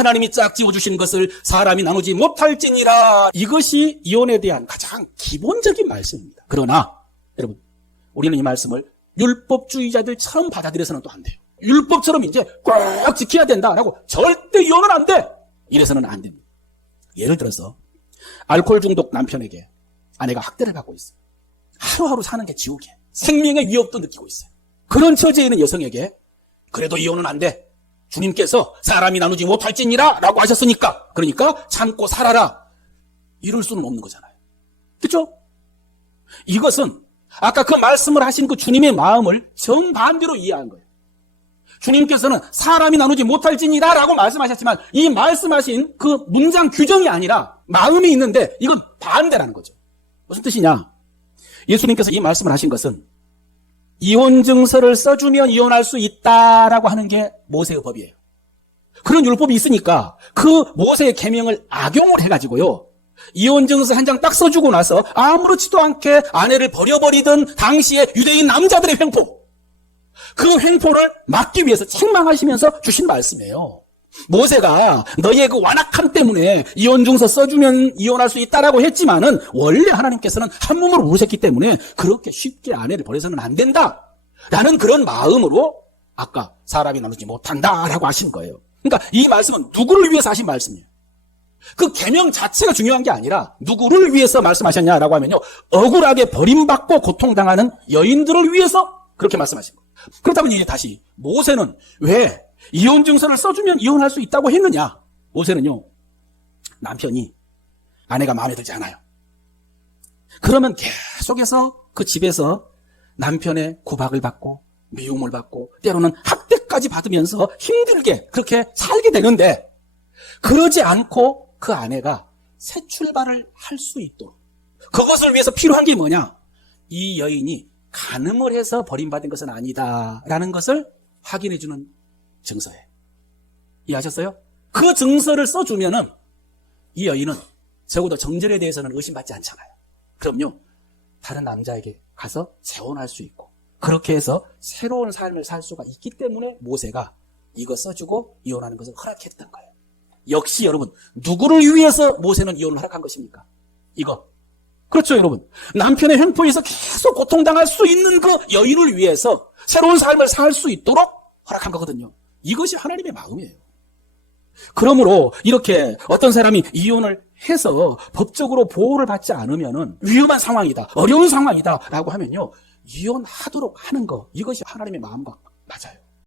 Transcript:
하나님이 짝 지어주신 것을 사람이 나누지 못할지니라. 이것이 이혼에 대한 가장 기본적인 말씀입니다. 그러나 여러분 우리는 이 말씀을 율법주의자들처럼 받아들여서는 또 안 돼요. 율법처럼 이제 꼭 지켜야 된다라고 절대 이혼은 안 돼. 이래서는 안 됩니다. 예를 들어서 알코올 중독 남편에게 아내가 학대를 받고 있어요. 하루하루 사는 게 지옥이에요. 생명의 위협도 느끼고 있어요. 그런 처지에 있는 여성에게 그래도 이혼은 안 돼. 주님께서 사람이 나누지 못할지니라 라고 하셨으니까 그러니까 참고 살아라. 이럴 수는 없는 거잖아요. 그렇죠? 이것은 아까 그 말씀을 하신 그 주님의 마음을 정반대로 이해한 거예요. 주님께서는 사람이 나누지 못할지니라 라고 말씀하셨지만 이 말씀하신 그 문장 규정이 아니라 마음이 있는데 이건 반대라는 거죠. 무슨 뜻이냐? 예수님께서 이 말씀을 하신 것은 이혼 증서를 써주면 이혼할 수 있다라고 하는 게 모세의 법이에요. 그런 율법이 있으니까 그 모세의 계명을 악용을 해가지고요. 이혼 증서 한 장 딱 써주고 나서 아무렇지도 않게 아내를 버려버리던 당시의 유대인 남자들의 횡포. 그 횡포를 막기 위해서 책망하시면서 주신 말씀이에요. 모세가 너희의 그 완악함 때문에 이혼 증서 써주면 이혼할 수 있다라고 했지만은 원래 하나님께서는 한 몸으로 부르셨기 때문에 그렇게 쉽게 아내를 버려서는 안 된다. 라는 그런 마음으로 아까 사람이 나누지 못한다 라고 하신 거예요. 그러니까 이 말씀은 누구를 위해서 하신 말씀이에요. 그 계명 자체가 중요한 게 아니라 누구를 위해서 말씀하셨냐라고 하면요. 억울하게 버림받고 고통당하는 여인들을 위해서 그렇게 말씀하신 거예요. 그렇다면 이제 다시 모세는 왜 이혼 증서를 써주면 이혼할 수 있다고 했느냐? 모세는요. 남편이 아내가 마음에 들지 않아요. 그러면 계속해서 그 집에서 남편의 구박을 받고 미움을 받고 때로는 학대까지 받으면서 힘들게 그렇게 살게 되는데 그러지 않고 그 아내가 새 출발을 할 수 있도록 그것을 위해서 필요한 게 뭐냐? 이 여인이 간음을 해서 버림받은 것은 아니다라는 것을 확인해 주는 증서예요. 이해하셨어요? 그 증서를 써주면은 이 여인은 적어도 정절에 대해서는 의심받지 않잖아요. 그럼요, 다른 남자에게 가서 재혼할 수 있고 그렇게 해서 새로운 삶을 살 수가 있기 때문에 모세가 이거 써주고 이혼하는 것을 허락했던 거예요. 역시 여러분 누구를 위해서 모세는 이혼을 허락한 것입니까? 이거 그렇죠 여러분 남편의 횡포에서 계속 고통당할 수 있는 그 여인을 위해서 새로운 삶을 살 수 있도록 허락한 거거든요. 이것이 하나님의 마음이에요. 그러므로 이렇게 어떤 사람이 이혼을 해서 법적으로 보호를 받지 않으면 위험한 상황이다, 어려운 상황이다 라고 하면요 이혼하도록 하는 거 이것이 하나님의 마음과 맞아요.